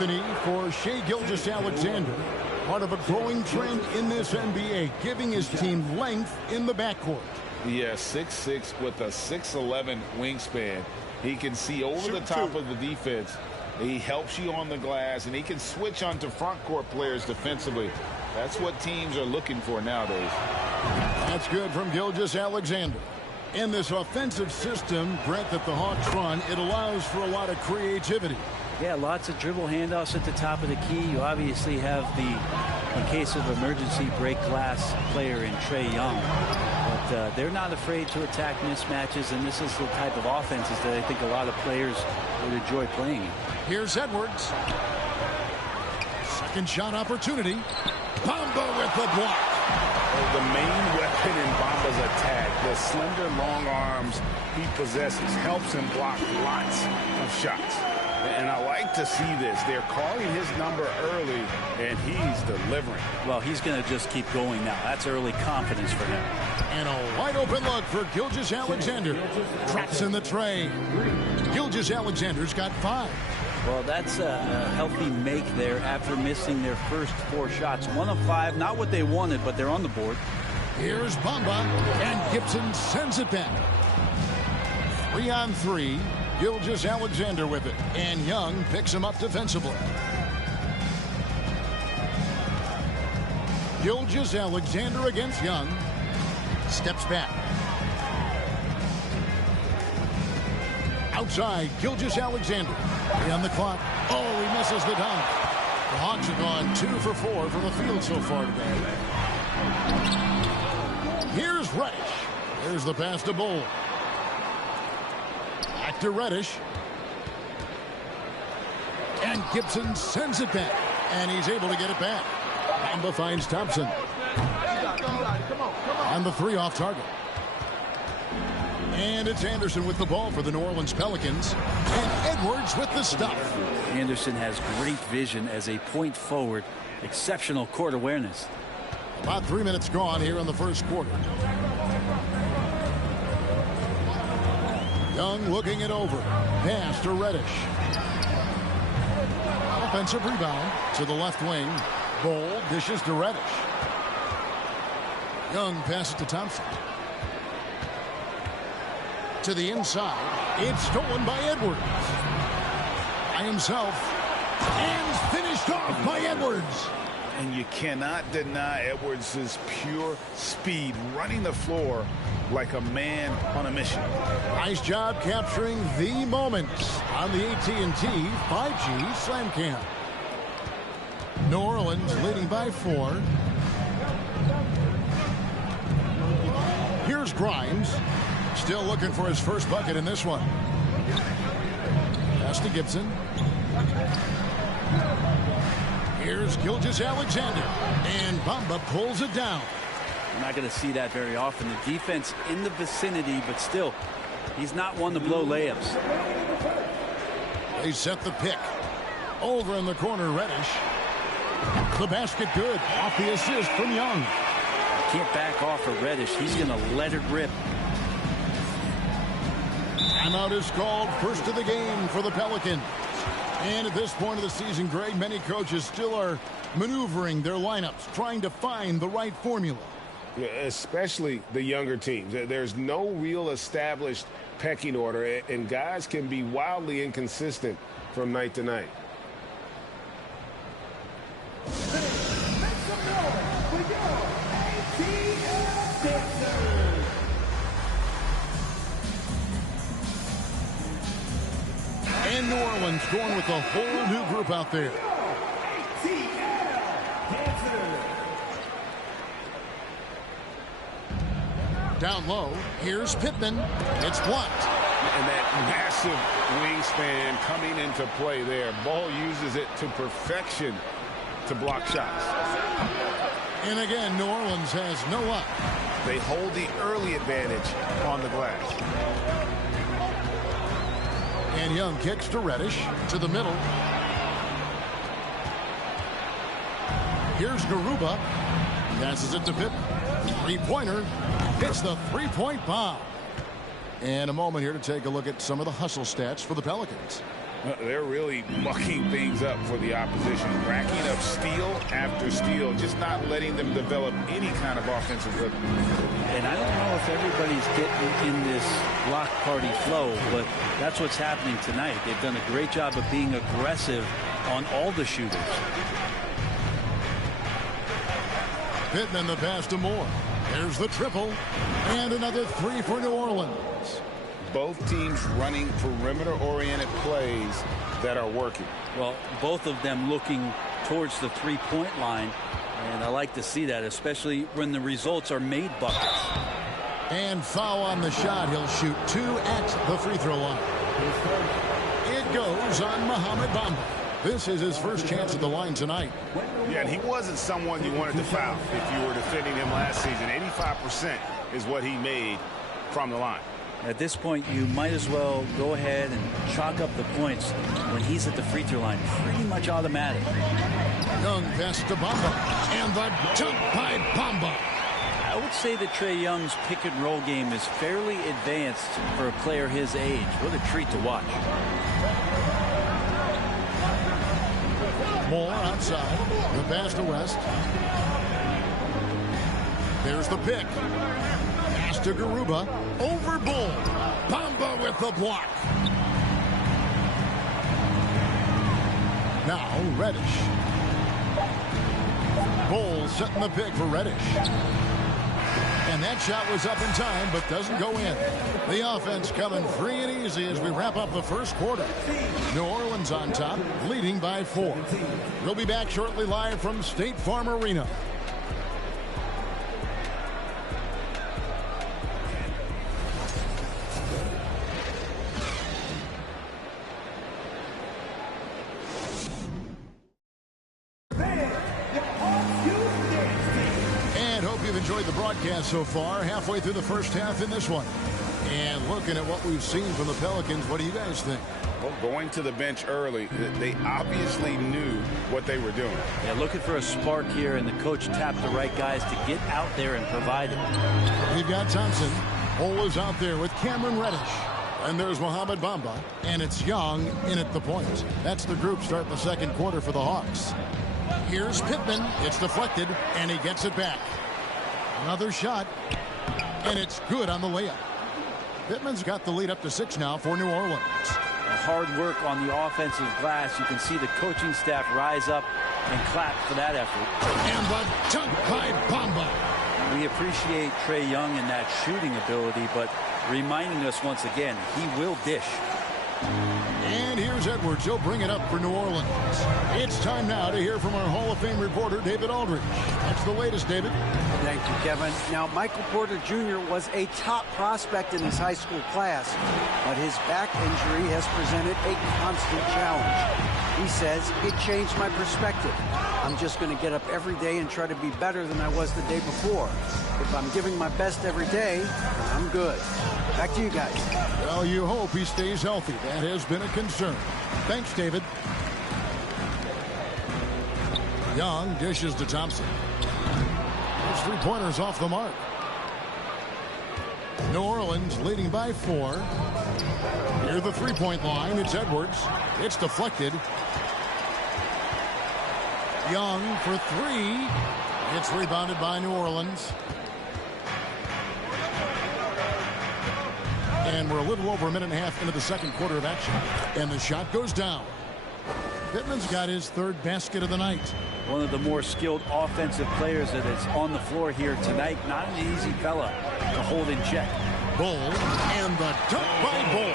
Anthony for Shai Gilgeous-Alexander. Part of a growing trend in this NBA, giving his team length in the backcourt. Yeah, 6'6" with a 6'11" wingspan. He can see over the top of the defense. He helps you on the glass, and he can switch onto front court players defensively. That's what teams are looking for nowadays. That's good from Gilgeous-Alexander. In this offensive system, Brent, that the Hawks run, it allows for a lot of creativity. Yeah, lots of dribble handoffs at the top of the key. You obviously have in case of emergency, break glass player in Trae Young. But they're not afraid to attack mismatches, and this is the type of offenses that I think a lot of players would enjoy playing in. Here's Edwards. Second shot opportunity. Bamba with the block. The main weapon in Bamba's attack, the slender, long arms he possesses, helps him block lots of shots. And I like to see this. They're calling his number early, and he's delivering. Well, he's going to just keep going now. That's early confidence for him. And a wide open look for Gilgeous-Alexander. Drops in the tray. Gilgeous-Alexander's got 5. Well, that's a healthy make there after missing their first 4 shots. 1 of 5, not what they wanted, but they're on the board. Here's Bamba, and Gibson sends it back. 3 on 3. Gilgeous-Alexander with it, and Young picks him up defensively. Gilgeous-Alexander against Young. Steps back. Outside, Gilgeous-Alexander. On the clock. Oh, he misses the dunk. The Hawks have gone 2 for 4 from the field so far today. Here's Reddish. There's the pass to Bull. Back to Reddish. And Gibson sends it back. And he's able to get it back. Bamba finds Thompson. On the 3 off target. And it's Anderson with the ball for the New Orleans Pelicans. And Edwards with the stuff. Anderson has great vision as a point forward. Exceptional court awareness. About 3 minutes gone here in the first quarter. Young looking it over. Pass to Reddish. Offensive rebound to the left wing. Bull dishes to Reddish. Young passes to Thompson. To the inside. It's stolen by Edwards. By himself. And finished off by Edwards. And you cannot deny Edwards' pure speed, running the floor like a man on a mission. Nice job capturing the moments on the AT&T 5G Slam Cam. New Orleans leading by 4. Here's Grimes. Still looking for his first bucket in this one. Pass to Gibson. Here's Gilgeous-Alexander. And Bamba pulls it down. You're not going to see that very often. The defense in the vicinity, but still, he's not one to blow layups. They set the pick. Over in the corner, Reddish. The basket good. Off the assist from Young. Can't back off of Reddish. He's going to let it rip. Timeout is called. First of the game for the Pelicans. And at this point of the season, Greg, many coaches still are maneuvering their lineups, trying to find the right formula. Yeah, especially the younger teams. There's no real established pecking order, and guys can be wildly inconsistent from night to night. And New Orleans going with a whole new group out there. Down low, here's Pittman. It's blocked. And that massive wingspan coming into play there. Ball uses it to perfection to block shots. And again, New Orleans has no up. They hold the early advantage on the glass. And Young kicks to Reddish to the middle. Here's Garuba. Passes it to Pittman. Three-pointer. Hits the three-point bomb. And a moment here to take a look at some of the hustle stats for the Pelicans. They're really mucking things up for the opposition, racking up steal after steal, just not letting them develop any kind of offensive rhythm. And I don't know if everybody's getting in this block party flow, but that's what's happening tonight. They've done a great job of being aggressive on all the shooters. Pittman the pass to Moore. There's the triple. And another three for New Orleans. Both teams running perimeter-oriented plays that are working. Well, both of them looking towards the three-point line, and I like to see that, especially when the results are made buckets. And foul on the shot. He'll shoot 2 at the free throw line. It goes on Mohamed Bamba. This is his first chance at the line tonight. Yeah, and he wasn't someone you wanted to foul if you were defending him last season. 85% is what he made from the line. At this point, you might as well go ahead and chalk up the points when he's at the free throw line. Pretty much automatic. Young pass to Bamba. And the dunk by Bamba. I would say that Trae Young's pick and roll game is fairly advanced for a player his age. What a treat to watch. Moore outside. The pass to West. There's the pick. Pass to Garuba. Over Bull. Bamba with the block. Now Reddish. Bull setting the pick for Reddish. And that shot was up in time, but doesn't go in. The offense coming free and easy as we wrap up the first quarter. New Orleans on top, leading by 4. We'll be back shortly live from State Farm Arena. Enjoyed the broadcast so far, halfway through the first half in this one. And looking at what we've seen from the Pelicans, what do you guys think? Well, going to the bench early, they obviously knew what they were doing. Yeah, looking for a spark here, and the coach tapped the right guys to get out there and provide it. We've got Thompson. Hole is out there with Cameron Reddish. And there's Mohamed Bamba. And it's Young in at the point. That's the group starting the second quarter for the Hawks. Here's Pittman. It's deflected, and he gets it back. Another shot, and it's good on the layup. Pittman's got the lead up to 6 now for New Orleans. Hard work on the offensive glass. You can see the coaching staff rise up and clap for that effort. And the dunk by Bamba. We appreciate Trae Young and that shooting ability, but reminding us once again, he will dish. And here's Edwards. He'll bring it up for New Orleans. It's time now to hear from our Hall of Fame reporter, David Aldridge. That's the latest, David. Thank you, Kevin. Now, Michael Porter Jr. was a top prospect in his high school class, but his back injury has presented a constant challenge. He says, it changed my perspective. I'm just going to get up every day and try to be better than I was the day before. If I'm giving my best every day, I'm good. Back to you guys. Well, you hope he stays healthy. That has been a concern. Thanks, David. Young dishes to Thompson. Those three-pointers off the mark. New Orleans leading by 4. Near the three-point line, it's Edwards. It's deflected. Young for 3. It's rebounded by New Orleans. And we're a little over a minute and a half into the second quarter of action. And the shot goes down. Pittman's got his third basket of the night. One of the more skilled offensive players that is on the floor here tonight. Not an easy fella to hold in check. Bull and the dunk by Bull.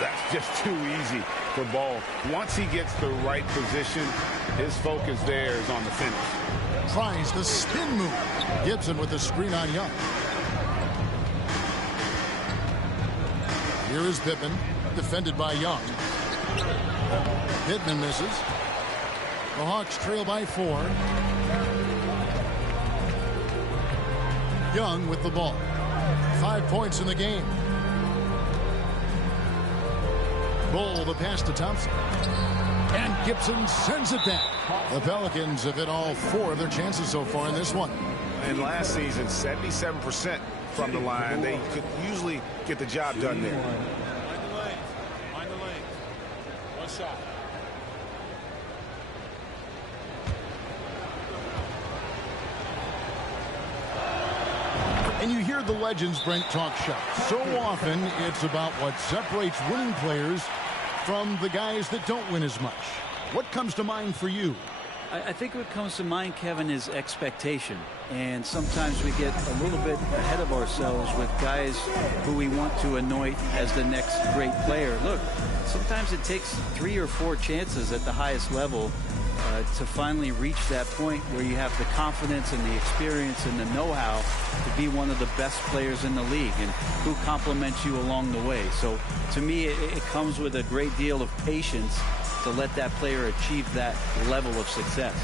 That's just too easy for Ball. Once he gets the right position, his focus there is on the finish. Tries the spin move. Gibson with the screen on Young. Here is Pittman, defended by Young. Pittman misses. The Hawks trail by 4. Young with the ball. 5 points in the game. Bull, the pass to Thompson. And Gibson sends it back. The Pelicans have hit all 4 of their chances so far in this one. And last season, 77% from the line. They could usually get the job done there. And you hear the legends, Brent, talk shots. So often, it's about what separates winning players from the guys that don't win as much. What comes to mind for you? I think what comes to mind, Kevin, is expectation. And sometimes we get a little bit ahead of ourselves with guys who we want to anoint as the next great player. Look, sometimes it takes 3 or 4 chances at the highest level to finally reach that point where you have the confidence and the experience and the know-how to be one of the best players in the league, and who compliments you along the way. So to me, it comes with a great deal of patience to let that player achieve that level of success.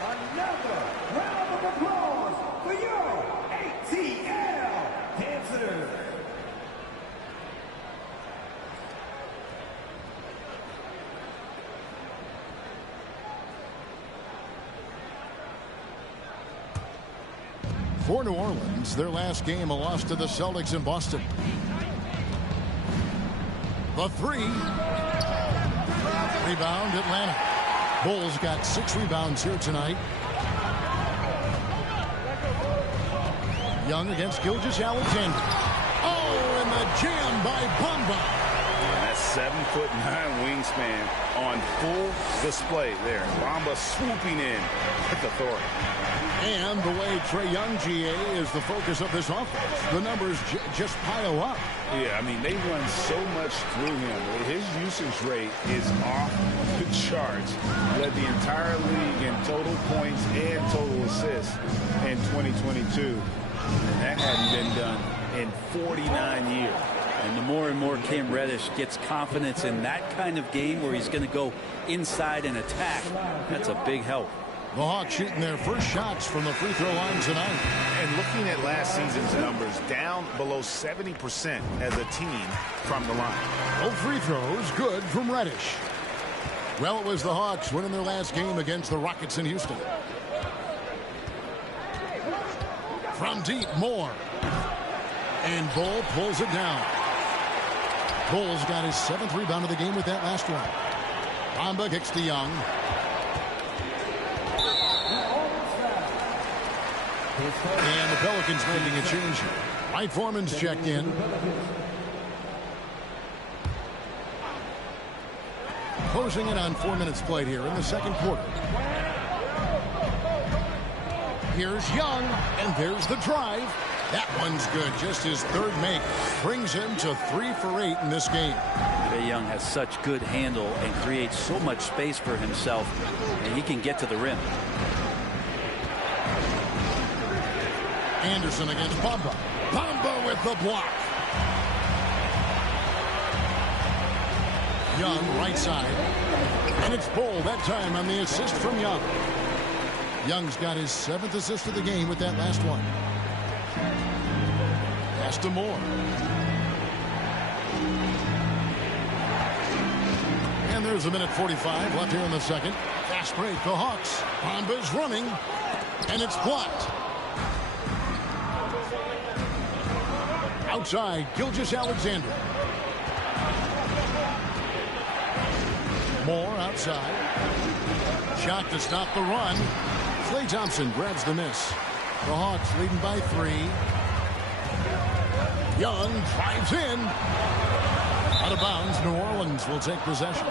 Another round of applause for your ATL Panthers. For New Orleans, their last game, a loss to the Celtics in Boston. The 3. Rebound, Atlanta. Bulls got 6 rebounds here tonight. Young against Gilgeous-Alexander. Oh, and the jam by Bamba. That 7'9" wingspan on full display there. Bamba swooping in with authority. And the way Trae Young, GA, is the focus of this offense. The numbers just pile up. Yeah, I mean, they run so much through him. His usage rate is off the charts. Led the entire league in total points and total assists in 2022. And that hadn't been done in 49 years. And the more and more Cam Reddish gets confidence in that kind of game where he's going to go inside and attack, that's a big help. The Hawks shooting their first shots from the free throw line tonight. And looking at last season's numbers, down below 70% as a team from the line. No free throws, good from Reddish. Well, it was the Hawks winning their last game against the Rockets in Houston. From deep, Moore. And Bull pulls it down. Bull's got his 7th rebound of the game with that last one. Bamba kicks to Young. And the Pelicans making a change here. Mike Foreman's checked in. Closing it on 4 minutes played here in the second quarter. Here's Young, and there's the drive. That one's good. Just his 3rd make. Brings him to 3 for 8 in this game. Trae Young has such good handle and creates so much space for himself, and he can get to the rim. Anderson against Bamba. Bamba with the block. Young right side. And it's Bull that time on the assist from Young. Young's got his 7th assist of the game with that last one. Pass to Moore. And there's a minute 45 left here in the second. Fast break, the Hawks. Bamba's running. And it's blocked. Outside, Gilgeous-Alexander. Moore outside. Shot to stop the run. Klay Thompson grabs the miss. The Hawks leading by 3. Young drives in. Out of bounds, New Orleans will take possession.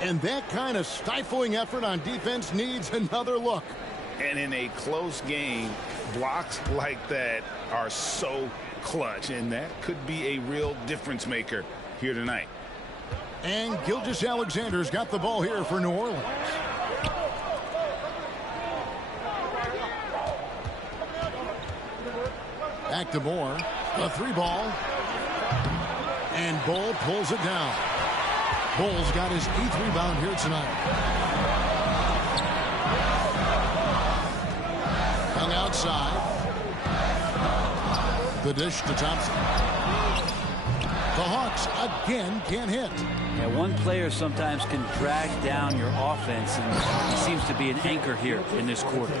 And that kind of stifling effort on defense needs another look. And in a close game, blocks like that are so clutch, and that could be a real difference maker here tonight. And Gilgeous-Alexander's got the ball here for New Orleans. Back to Moore. A 3 ball. And Bull pulls it down. Bull's got his 8th rebound here tonight. Outside. The dish to Thompson. The Hawks again can't hit. Yeah, one player sometimes can drag down your offense, and he seems to be an anchor here in this quarter.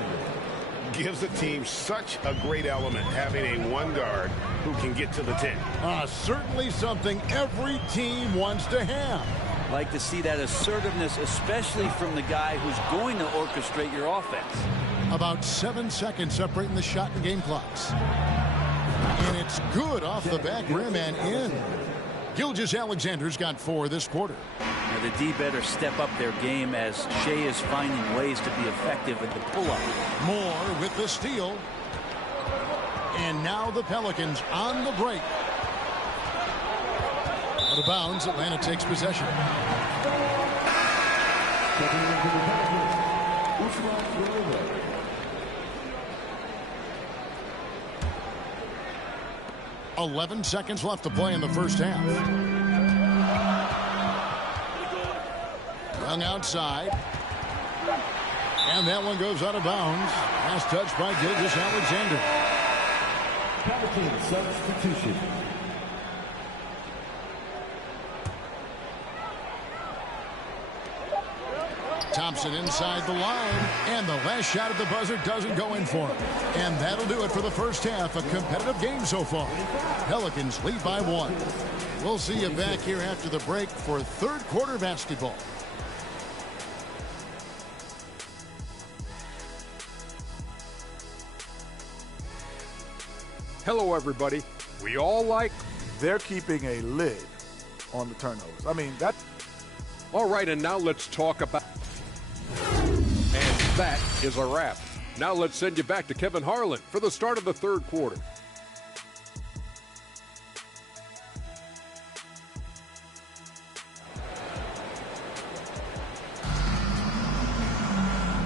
Gives the team such a great element, having a one guard who can get to the 10. Certainly something every team wants to have. Like to see that assertiveness, especially from the guy who's going to orchestrate your offense. About 7 seconds separating the shot and game clocks. And it's good off the back rim and in. Gilgeous-Alexander's got 4 this quarter. Now the D better step up their game as Shea is finding ways to be effective at the pull-up. Moore with the steal. And now the Pelicans on the break. Out of bounds, Atlanta takes possession. 11 seconds left to play in the first half. Young outside. And that one goes out of bounds. Last touch by Gilgeous-Alexander. Pelican substitution. Thompson inside the line, and the last shot at the buzzer doesn't go in for him. And that'll do it for the first half. A competitive game so far. Pelicans lead by 1. We'll see you back here after the break for third quarter basketball. Hello, everybody. We all like they're keeping a lid on the turnovers. I mean, that. All right, and now let's talk about. And that is a wrap. Now let's send you back to Kevin Harlan for the start of the third quarter.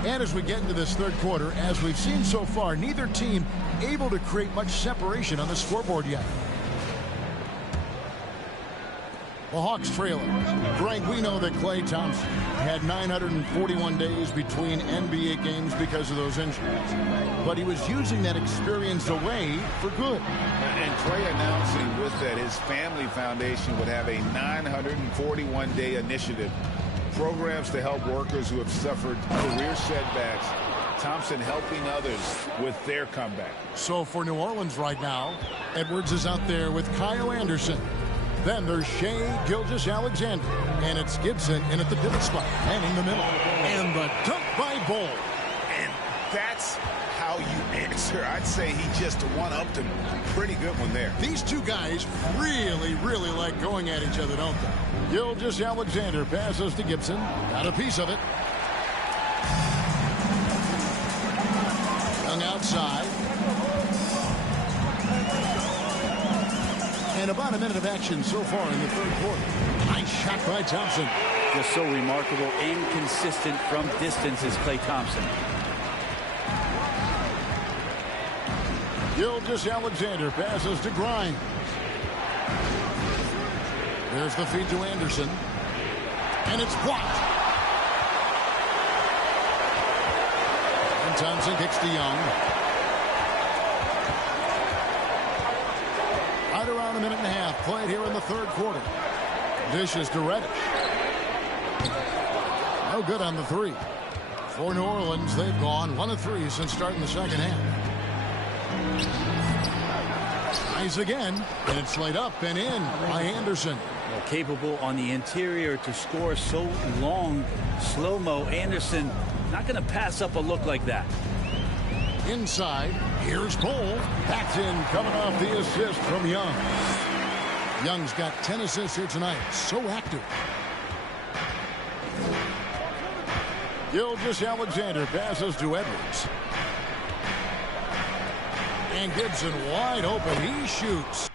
And as we get into this third quarter, as we've seen so far, neither team able to create much separation on the scoreboard yet. The Hawks trailing. Greg, we know that Klay Thompson had 941 days between NBA games because of those injuries. But he was using that experience away for good. And Klay announcing with that his family foundation would have a 941-day initiative. Programs to help workers who have suffered career setbacks. Thompson helping others with their comeback. So for New Orleans right now, Edwards is out there with Kyle Anderson. Then there's Shea Gilgeous-Alexander. And it's Gibson in at the pivot spot, manning the middle. And the dunk by Bol. And that's how you answer. I'd say he just one-upped him. Pretty good one there. These two guys really, really like going at each other, don't they? Gilgeous-Alexander passes to Gibson. Got a piece of it. Young outside. And about a minute of action so far in the third quarter. Nice shot by Thompson. Just so remarkable and consistent from distance is Klay Thompson. Gilgeous-Alexander passes to Grimes. There's the feed to Anderson. And it's blocked. And Thompson kicks to Young. Right around a minute and a half played here in the third quarter. Dishes to Reddish. No good on the three. For New Orleans, they've gone 1 of 3 since starting the second half. Nice again, and it's laid up and in by Anderson. Well, capable on the interior to score so long, slow-mo. Anderson not going to pass up a look like that. Inside, here's Bol. That's in, coming off the assist from Young. Young's got 10 assists here tonight. So active. Gilgeous-Alexander passes to Edwards. And Gibson wide open. He shoots.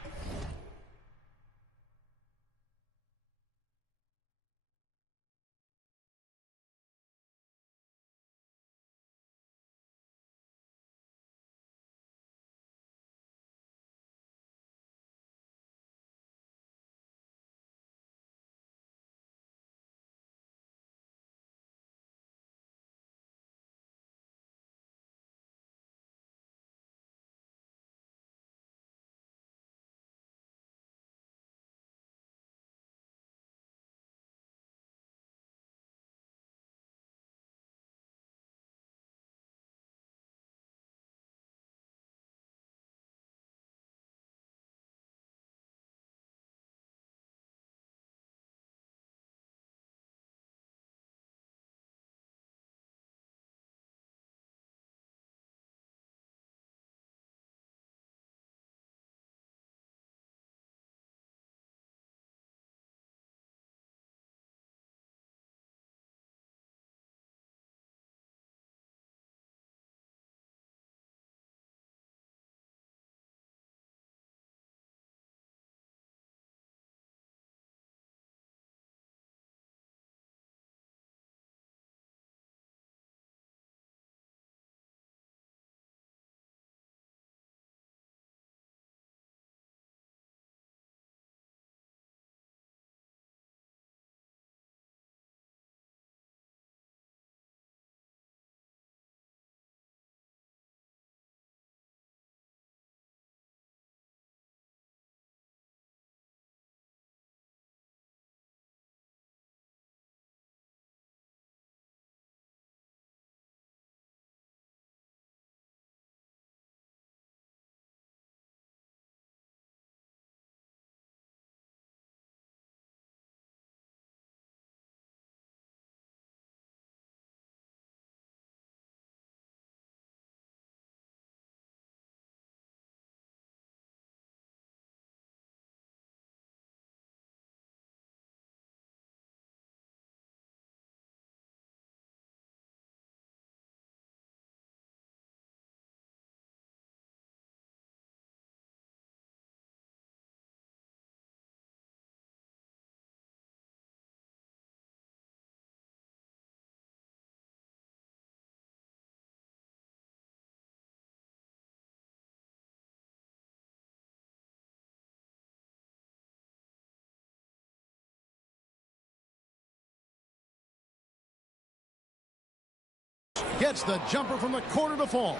Gets the jumper from the corner to fall.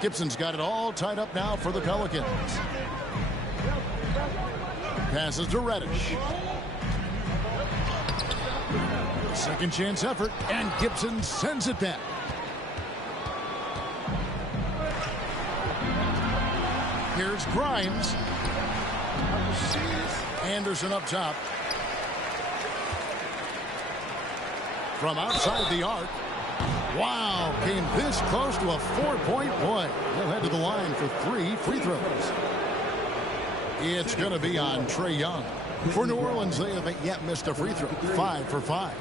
Gibson's got it all tied up now for the Pelicans. Passes to Reddish. Second chance effort, and Gibson sends it back. Here's Grimes. Anderson up top. From outside the arc. Wow, came this close to a 4-point play. He'll head to the line for 3 free throws. It's going to be on Trae Young. For New Orleans, they haven't yet missed a free throw. 5 for 5.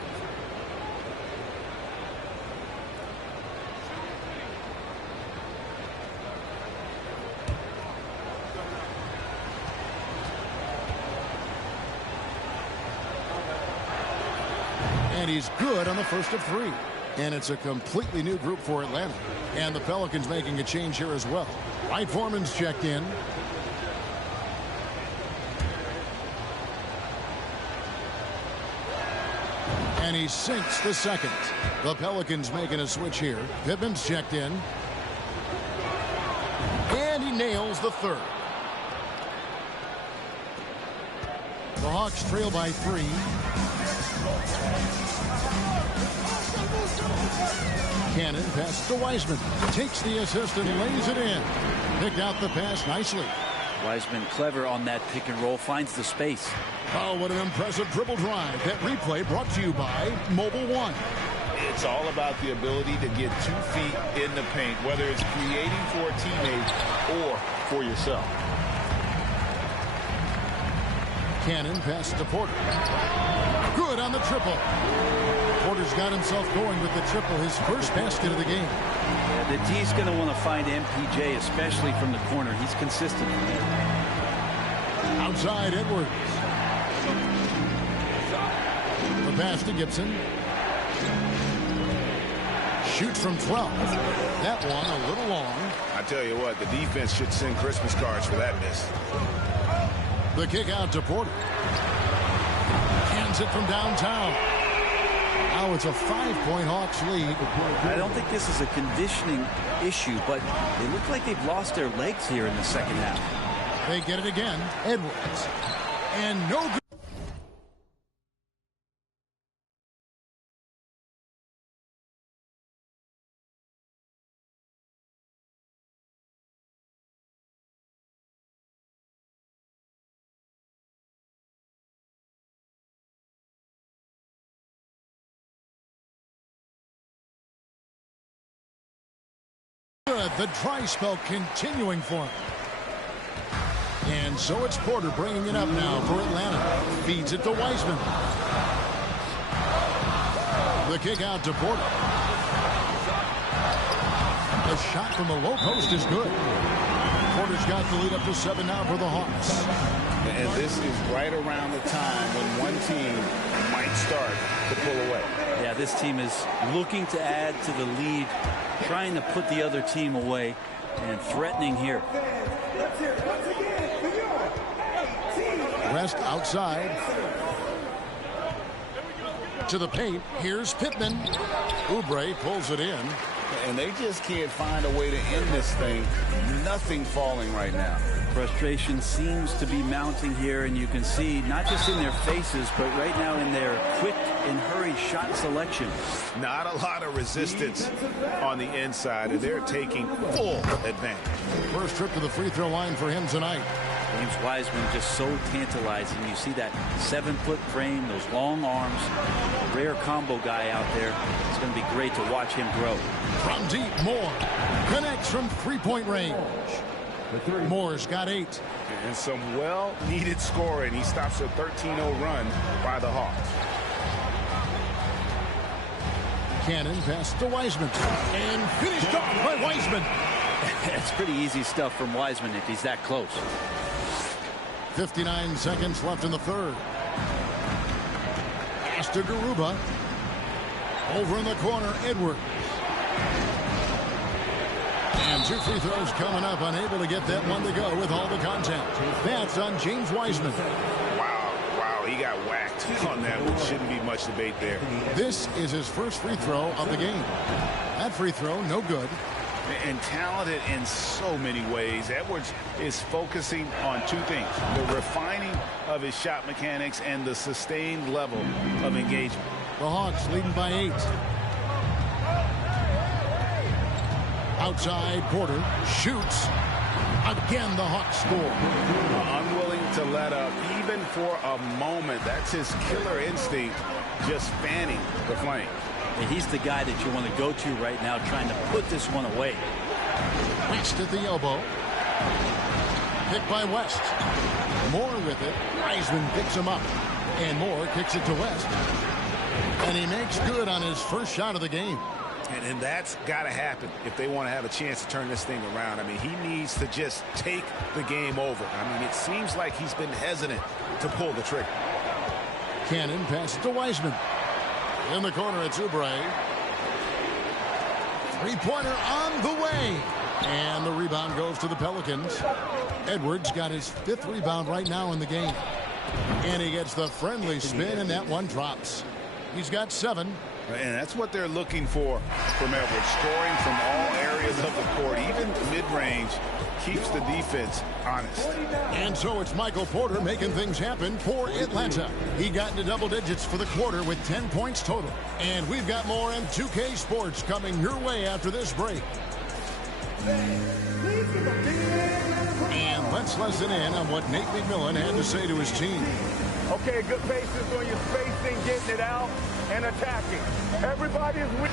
And he's good on the first of 3. And it's a completely new group for Atlanta. And the Pelicans making a change here as well. Wright Foreman's checked in. And he sinks the second. The Pelicans making a switch here. Pittman's checked in. And he nails the third. The Hawks trail by 3. Cannon passes to Wiseman. Takes the assist and lays it in. Picked out the pass nicely. Wiseman clever on that pick and roll. Finds the space. Oh, what an impressive dribble drive. That replay brought to you by Mobile One. It's all about the ability to get 2 feet in the paint, whether it's creating for a teammate or for yourself. Cannon passes to Porter. Good on the triple. Porter's got himself going with the triple, his first basket of the game. Yeah, the D's going to want to find MPJ, especially from the corner. He's consistent from there. Outside Edwards. The pass to Gibson. Shoots from 12. That one a little long. I tell you what, the defense should send Christmas cards for that miss. The kick out to Porter. Hands it from downtown. Now it's a 5-point Hawks lead. I don't think this is a conditioning issue, but they look like they've lost their legs here in the second half. They get it again. Edwards. And no good. The dry spell continuing for him. And so it's Porter bringing it up now for Atlanta. Feeds it to Wiseman. The kick out to Porter. The shot from the low post is good. Porter's got the lead up to 7 now for the Hawks. And this is right around the time when one team might start to pull away. Yeah, this team is looking to add to the lead, trying to put the other team away, and threatening here. Rest outside. To the paint. Here's Pittman. Oubre pulls it in. And they just can't find a way to end this thing. Nothing falling right now. Frustration seems to be mounting here, and you can see not just in their faces, but right now in their quick and hurried shot selection. Not a lot of resistance on the inside, and they're taking full advantage. First trip to the free throw line for him tonight. James Wiseman just so tantalizing. You see that 7-foot frame, those long arms, rare combo guy out there. It's going to be great to watch him grow. From deep, Moore connects from 3-point range. Moore's got 8. And some well-needed scoring. He stops a 13-0 run by the Hawks. Cannon pass to Wiseman. And finished off by Wiseman. It's pretty easy stuff from Wiseman if he's that close. 59 seconds left in the third. Pass to Garuba. Over in the corner, Edwards. And 2 free throws coming up. Unable to get that one to go with all the contact. That's on James Wiseman. Wow, he got whacked on that one. Shouldn't be much debate there. This is his first free throw of the game. That free throw, no good. And talented in so many ways. Edwards is focusing on two things: the refining of his shot mechanics and the sustained level of engagement. The Hawks leading by 8. Outside, Porter shoots. Again, the Hawks score. Unwilling to let up even for a moment. That's his killer instinct, just fanning the flame. And he's the guy that you want to go to right now, trying to put this one away. West at the elbow. Picked by West. Moore with it. Wiseman picks him up. And Moore kicks it to West. And he makes good on his first shot of the game. And that's got to happen if they want to have a chance to turn this thing around. I mean, he needs to just take the game over. I mean, it seems like he's been hesitant to pull the trigger. Cannon passes to Wiseman. In the corner, it's Oubre. Three-pointer on the way. And the rebound goes to the Pelicans. Edwards got his 5th rebound right now in the game. And he gets the friendly spin, and that one drops. He's got 7. And that's what they're looking for from Edwards. Scoring from all areas of the court, even mid-range, keeps the defense honest. And so it's Michael Porter making things happen for Atlanta. He got into double digits for the quarter with 10 points total. And we've got more M2K Sports coming your way after this break. And let's listen in on what Nate McMillan had to say to his team. Okay, good basis on your spacing, getting it out, and attacking. Everybody is weak.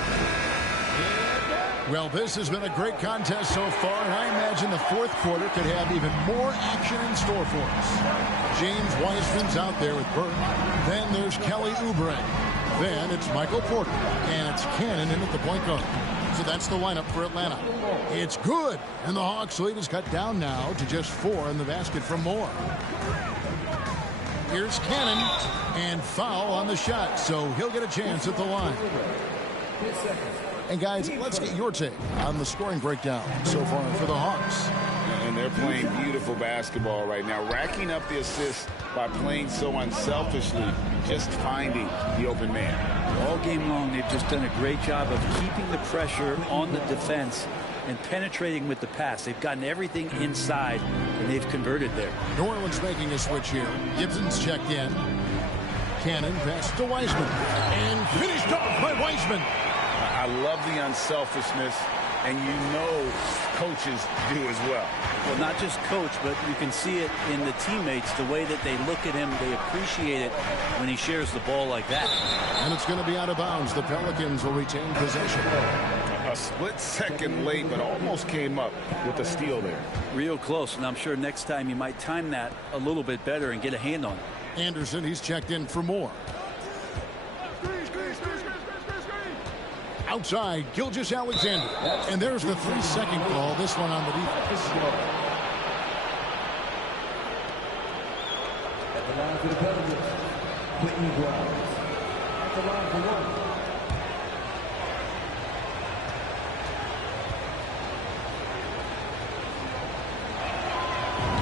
Well, this has been a great contest so far, and I imagine the 4th quarter could have even more action in store for us. James Wiseman's out there with Burke. Then there's Kelly Oubre. Then it's Michael Porter, and it's Cannon in at the point guard. So that's the lineup for Atlanta. It's good, and the Hawks lead is cut down now to just 4 in the basket from Moore. Here's Cannon, and foul on the shot, so he'll get a chance at the line. And guys, let's get your take on the scoring breakdown so far for the Hawks. And they're playing beautiful basketball right now, racking up the assists by playing so unselfishly, just finding the open man. All game long, they've just done a great job of keeping the pressure on the defense and penetrating with the pass. They've gotten everything inside, and they've converted there. New Orleans making a switch here. Gibson's checked in. Cannon passes to Wiseman. And finished off by Wiseman. I love the unselfishness, and you know coaches do as well. Well, not just coach, but you can see it in the teammates, the way that they look at him. They appreciate it when he shares the ball like that. And it's going to be out of bounds. The Pelicans will retain possession. A split second late, but almost came up with a steal there. Real close, and I'm sure next time you might time that a little bit better and get a hand on it. Anderson, he's checked in for more. Outside, Gilgeous-Alexander. And there's the 3-second call, this one on the defense. At the line for the Pelicans, Whitney Grimes. At the line for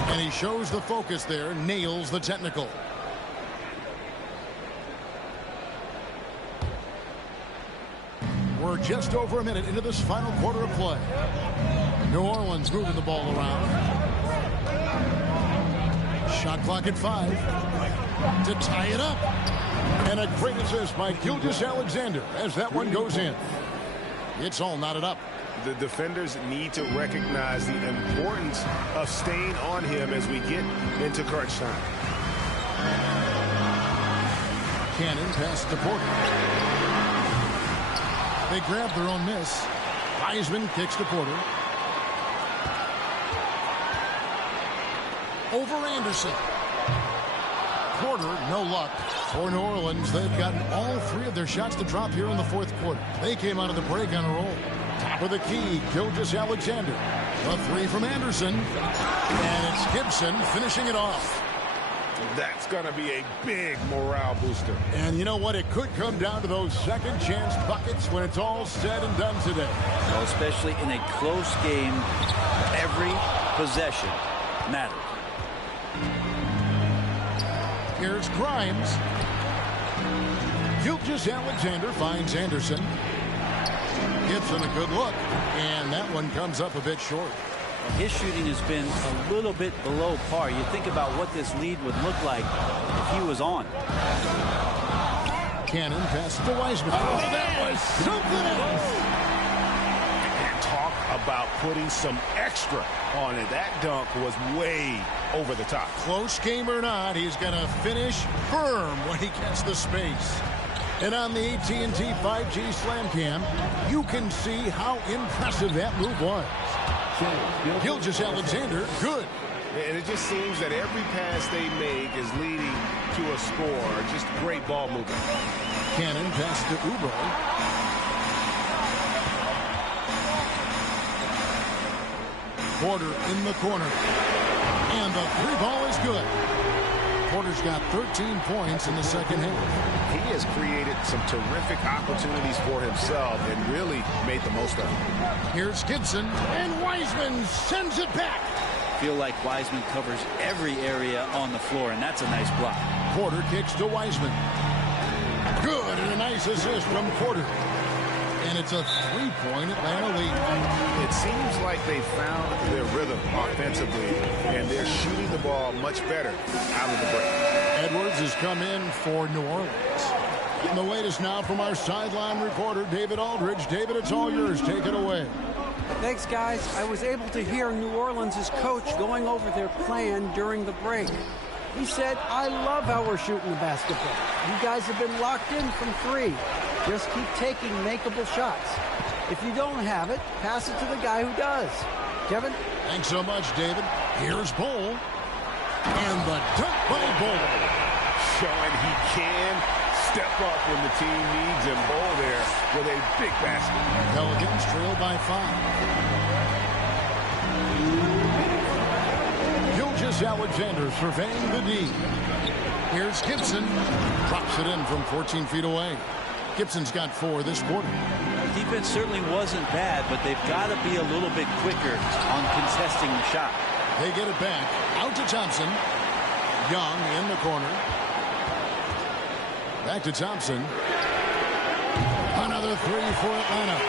1. And he shows the focus there, nails the technical. We're just over a minute into this final quarter of play. New Orleans moving the ball around. Shot clock at 5 to tie it up. And a great assist by Gilgeous-Alexander as that one goes in. It's all knotted up. The defenders need to recognize the importance of staying on him as we get into crunch time. Cannon passes to Porter. They grab their own miss. Wiseman kicks to Porter. Over Anderson. Porter, no luck. For New Orleans, they've gotten all 3 of their shots to drop here in the 4th quarter. They came out of the break on a roll. Top of the key, Gilgeous-Alexander. A 3 from Anderson. And it's Gibson finishing it off. That's going to be a big morale booster. And you know what? It could come down to those second chance buckets when it's all said and done today. Well, especially in a close game, every possession matters. Here's Grimes. Gilgeous-Alexander finds Anderson. Gibson a good look, and that one comes up a bit short. His shooting has been a little bit below par. You think about what this lead would look like if he was on. Cannon passes to Wiseman. Oh, that was something else. And talk about putting some extra on it. That dunk was way over the top. Close game or not, he's going to finish firm when he gets the space. And on the AT&T 5G Slam Cam, you can see how impressive that move was. Gilgeous-Alexander, good. And it just seems that every pass they make is leading to a score. Just great ball movement. Cannon passes to Oubre. Porter in the corner. And the three ball is good. Porter's got 13 points in the second half. He has created some terrific opportunities for himself and really made the most of it. Here's Gibson, and Wiseman sends it back. Feel like Wiseman covers every area on the floor, and that's a nice block. Porter kicks to Wiseman. Good, and a nice assist from Porter. And it's a three-point Atlanta lead. It seems like they found their rhythm offensively, and they're shooting the ball much better out of the break. Edwards has come in for New Orleans. And the latest now from our sideline reporter, David Aldridge. David, it's all yours. Take it away. Thanks, guys. I was able to hear New Orleans' coach going over their plan during the break. He said, I love how we're shooting the basketball. You guys have been locked in from three. Just keep taking makeable shots. If you don't have it, pass it to the guy who does. Kevin? Thanks so much, David. Here's Bol. And the dunk by Bol. Showing he can step up when the team needs him. Bol there with a big basket. Pelicans trail by 5. Gilgeous-Alexander surveying the D. Here's Gibson. Drops it in from 14 feet away. Gibson's got 4 this quarter. Defense certainly wasn't bad, but they've got to be a little bit quicker on contesting the shot. They get it back. Out to Thompson. Young in the corner. Back to Thompson. Another three for Atlanta.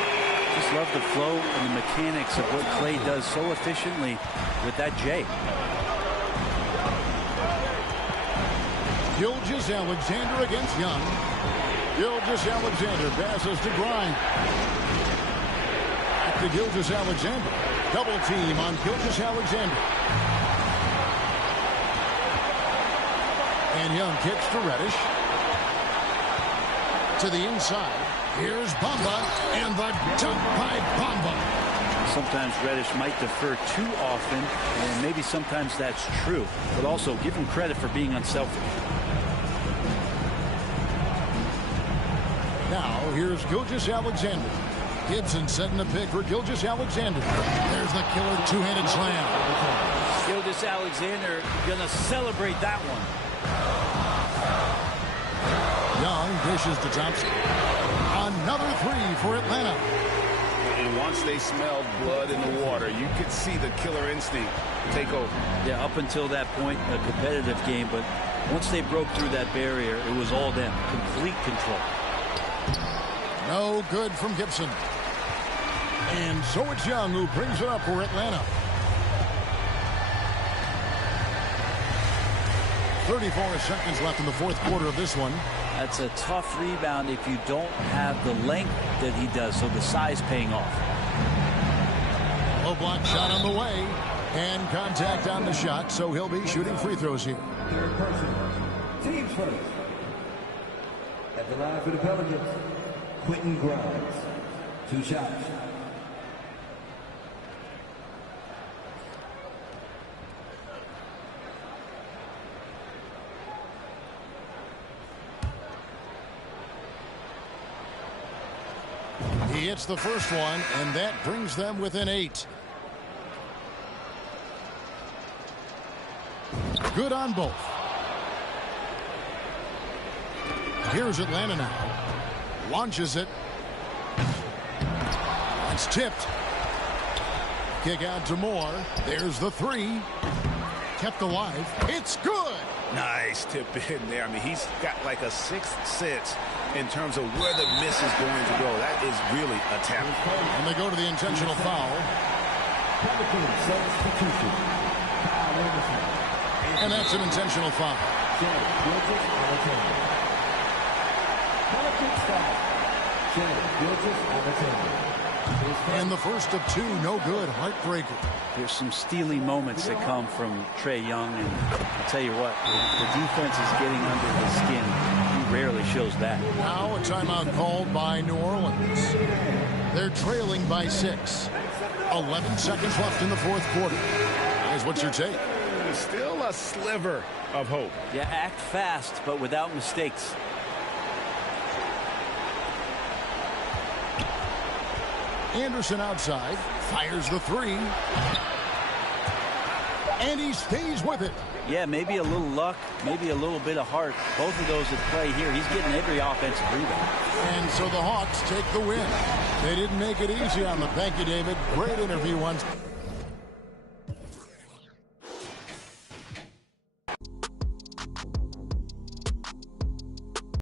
Just love the flow and the mechanics of what Klay does so efficiently with that J. Gilgeous-Alexander against Young. Gilgeous-Alexander passes to Grimes. Back to Gilgeous-Alexander. Double team on Gilgeous-Alexander. And Young kicks to Reddish. To the inside. Here's Bamba. And the dunk by Bamba. Sometimes Reddish might defer too often, and maybe sometimes that's true. But also give him credit for being unselfish. Now, here's Gilgeous-Alexander. Gibson setting the pick for Gilgeous-Alexander. There's the killer two-handed slam. Gilgeous-Alexander gonna celebrate that one. Young dishes to Thompson. Another three for Atlanta. And once they smelled blood in the water, you could see the killer instinct take over. Yeah, up until that point, a competitive game, but once they broke through that barrier, it was all them. Complete control. No good from Gibson. And so it's Young who brings it up for Atlanta. 34 seconds left in the fourth quarter of this one. That's a tough rebound if you don't have the length that he does, so the size paying off. Low block shot on the way. And contact on the shot, so he'll be shooting free throws here. Third person, teams first. At the line for the Pelicans, Quentin Grimes. 2 shots. He hits the first one, and that brings them within 8. Good on both. Here's Atlanta now. Launches it. It's tipped. Kick out to Moore. There's the three. Kept alive. It's good. Nice tip in there. I mean, he's got like a sixth sense in terms of where the miss is going to go. That is really a talent. And they go to the intentional foul. And that's an intentional foul. And the first of two, no good, heartbreaker. There's some steely moments that come from Trae Young, and I'll tell you what, the defense is getting under his skin. He rarely shows that. Now a timeout called by New Orleans. They're trailing by 6. 11 seconds left in the fourth quarter. Guys, what's your take? Still a sliver of hope. Yeah, act fast, but without mistakes. Anderson outside, fires the three. And he stays with it. Yeah, maybe a little luck, maybe a little bit of heart. Both of those at play here. He's getting every offensive rebound. And so the Hawks take the win. They didn't make it easy on them. Thank you, David. Great interview once.